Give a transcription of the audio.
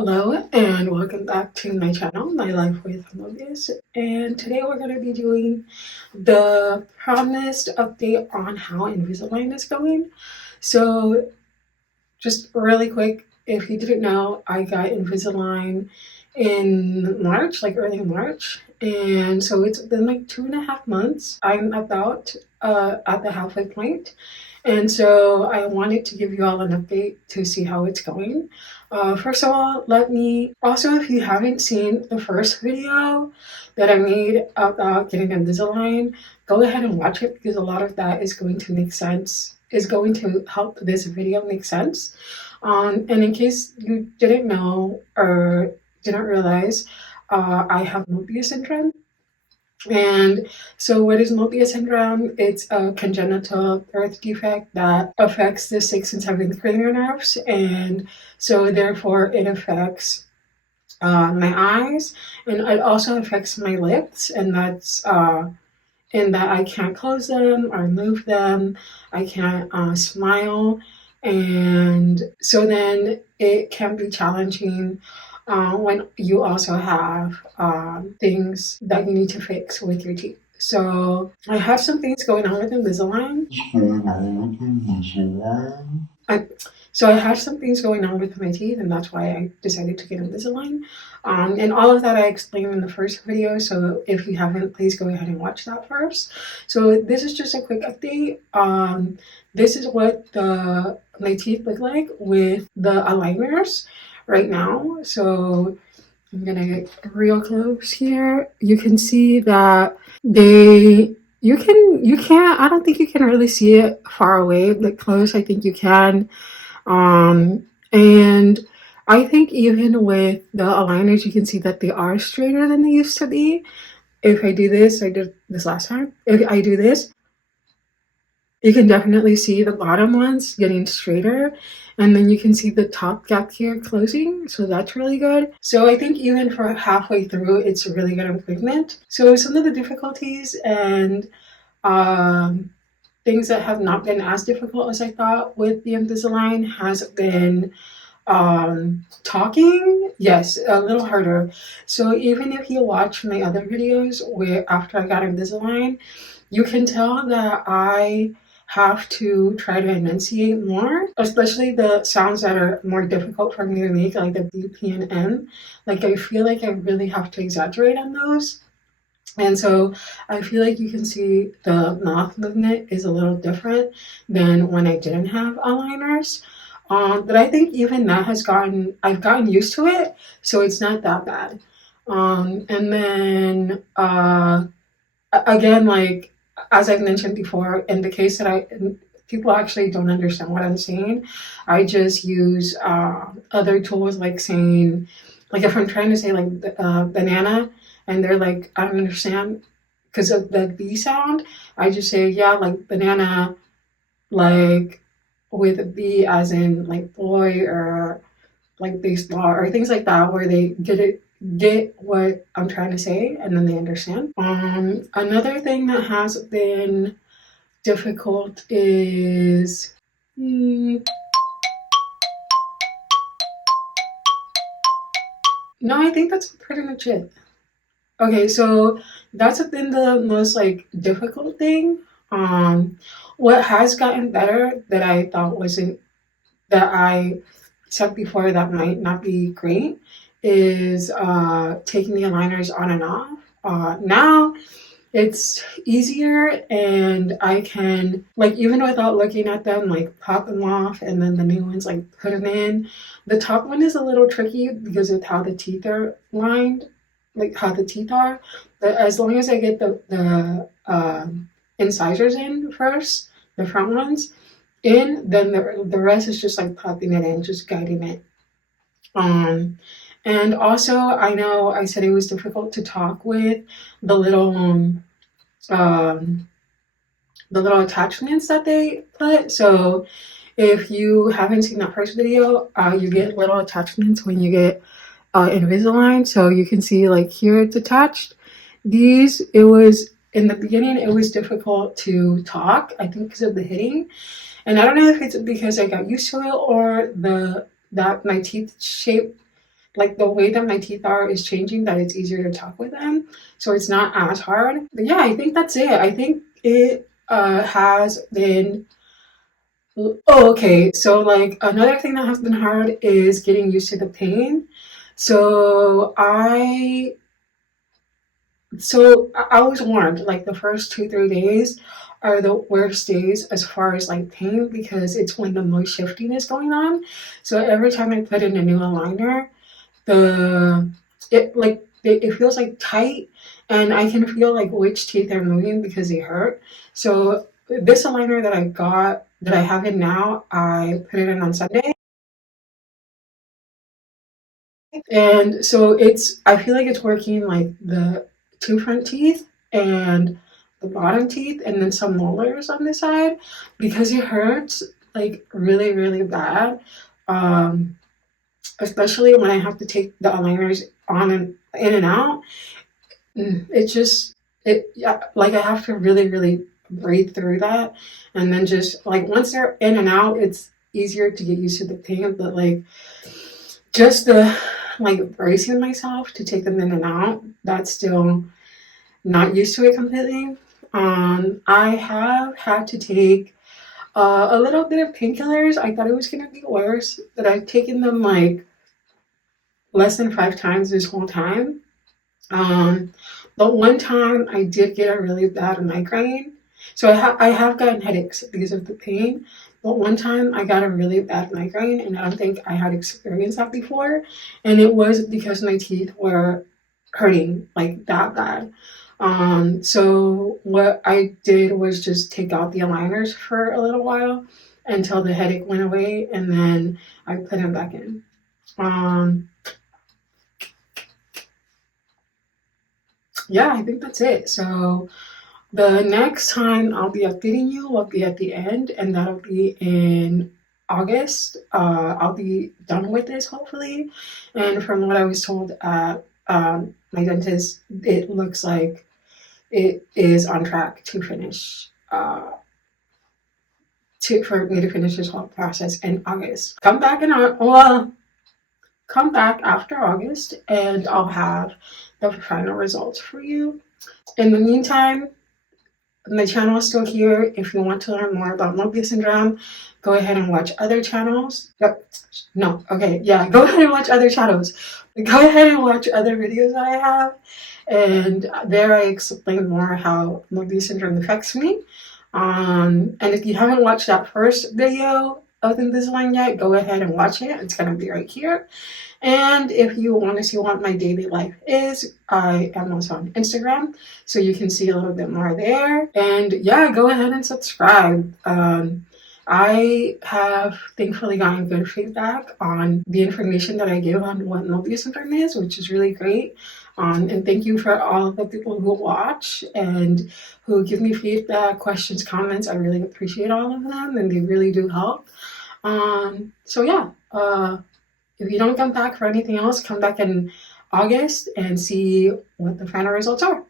Hello and welcome back to my channel, My Life with Mobius. And today we're going to be doing the promised update on how Invisalign is going. So just really quick, if you didn't know, I got Invisalign in March, like early March. And so it's been like 2.5 months. I'm about at the halfway point. And so I wanted to give you all an update to see how it's going. First of all, let me also, if you haven't seen the first video that I made about getting Invisalign, go ahead and watch it because a lot of that is going to make sense, is going to help this video make sense. And in case you didn't know or didn't realize, I have Mobius syndrome. And so, what is Mobius syndrome? It's a congenital birth defect that affects the sixth and seventh cranial nerves, and so therefore it affects my eyes, and it also affects my lips, and that's in that I can't close them or move them. I can't smile, and so then it can be challenging when you also have things that you need to fix with your teeth. So I have some things going on with Invisalign. I, so I have some things going on with my teeth, and that's why I decided to get Invisalign. And all of that I explained in the first video. So if you haven't, please go ahead and watch that first. So this is just a quick update. This is what my teeth look like with the aligners right now. So I'm gonna get real close here. You can see that you can't, I don't think you can really see it far away, but close I think you can. And I think even with the aligners, you can see that they are straighter than they used to be. If I do this, I did this last time. If I do this, you can definitely see the bottom ones getting straighter, and then you can see the top gap here closing, so that's really good. So I think even for halfway through, it's a really good improvement. So some of the difficulties and things that have not been as difficult as I thought with the Invisalign has been talking. Yes, a little harder. So even if you watch my other videos where after I got Invisalign, you can tell that I have to try to enunciate more, especially the sounds that are more difficult for me to make, like the B, P, and M. Like I feel like I really have to exaggerate on those. And so I feel like you can see the mouth movement is a little different than when I didn't have aligners. But I think even that I've gotten used to it, so it's not that bad. And then again, like as I've mentioned before, in the case that people actually don't understand what I'm saying, I just use other tools like saying, like if I'm trying to say like banana, and they're like, I don't understand because of the B sound, I just say, yeah, like banana, like with a B as in like boy or like baseball or things like that, where they get what I'm trying to say and then they understand. Another thing that has been difficult is no, I think that's pretty much it. Okay, so that's been the most like difficult thing. What has gotten better that I thought wasn't, that I said before that might not be great, is taking the aligners on and off. Now it's easier, and I can, like, even without looking at them, like pop them off and then the new ones like put them in. The top one is a little tricky because of how the teeth are lined, like how the teeth are. But as long as I get the incisors in first, the front ones in, then the rest is just like popping it in, just guiding it. And also, I know I said it was difficult to talk with the little um, the little attachments that they put. So if you haven't seen that first video, you get little attachments when you get Invisalign. So you can see like here it's attached. These, it was in the beginning, it was difficult to talk, I think because of the hitting. And I don't know if it's because I got used to it or that my teeth shape, like the way that my teeth are is changing, that it's easier to talk with them, so it's not as hard. But yeah, I think that's it. I think it has been. Oh, okay. So like another thing that has been hard is getting used to the pain. So I was warned like the first 2 3 days are the worst days as far as like pain, because it's when the most shifting is going on. So every time I put in a new aligner, the it feels like tight, and I can feel like which teeth are moving because they hurt. So this aligner that I got, that I have in now, I put it in on Sunday, and so I feel like it's working like the two front teeth and the bottom teeth and then some molars on this side, because it hurts like really really bad. um Especially when I have to take the aligners on and in and out. It just it yeah, like I have to really really breathe through that, and then just like once they're in and out, it's easier to get used to the pain. But like just the like bracing myself to take them in and out, that's still not used to it completely. I have had to take a little bit of painkillers. I thought it was gonna be worse, but I've taken them like less than 5 times this whole time. Um, but one time I did get a really bad migraine. So I have gotten headaches because of the pain. But one time I got a really bad migraine, and I don't think I had experienced that before. And it was because my teeth were hurting like that bad. So what I did was just take out the aligners for a little while until the headache went away, and then I put them back in. Um, yeah, I think that's it. So the next time I'll be updating you will be at the end, and that'll be in August. I'll be done with this hopefully. And from what I was told at my dentist, it looks like it is on track to finish. For me to finish this whole process in August. Come back after August, and I'll have the final results for you. In the meantime, my channel is still here. If you want to learn more about Mobius syndrome, go ahead and watch other channels. Yep. No, okay, yeah, go ahead and watch other channels. Go ahead and watch other videos that I have. And there I explain more how Mobius syndrome affects me. And if you haven't watched that first video of Invisalign yet, go ahead and watch it. It's going to be right here. And if you want to see what my daily life is, I am also on Instagram, so you can see a little bit more there. And yeah, go ahead and subscribe. I have thankfully gotten good feedback on the information that I give on what Mobius syndrome is, which is really great. And thank you for all of the people who watch and who give me feedback, questions, comments. I really appreciate all of them, and they really do help. So yeah, if you don't come back for anything else, come back in August and see what the final results are.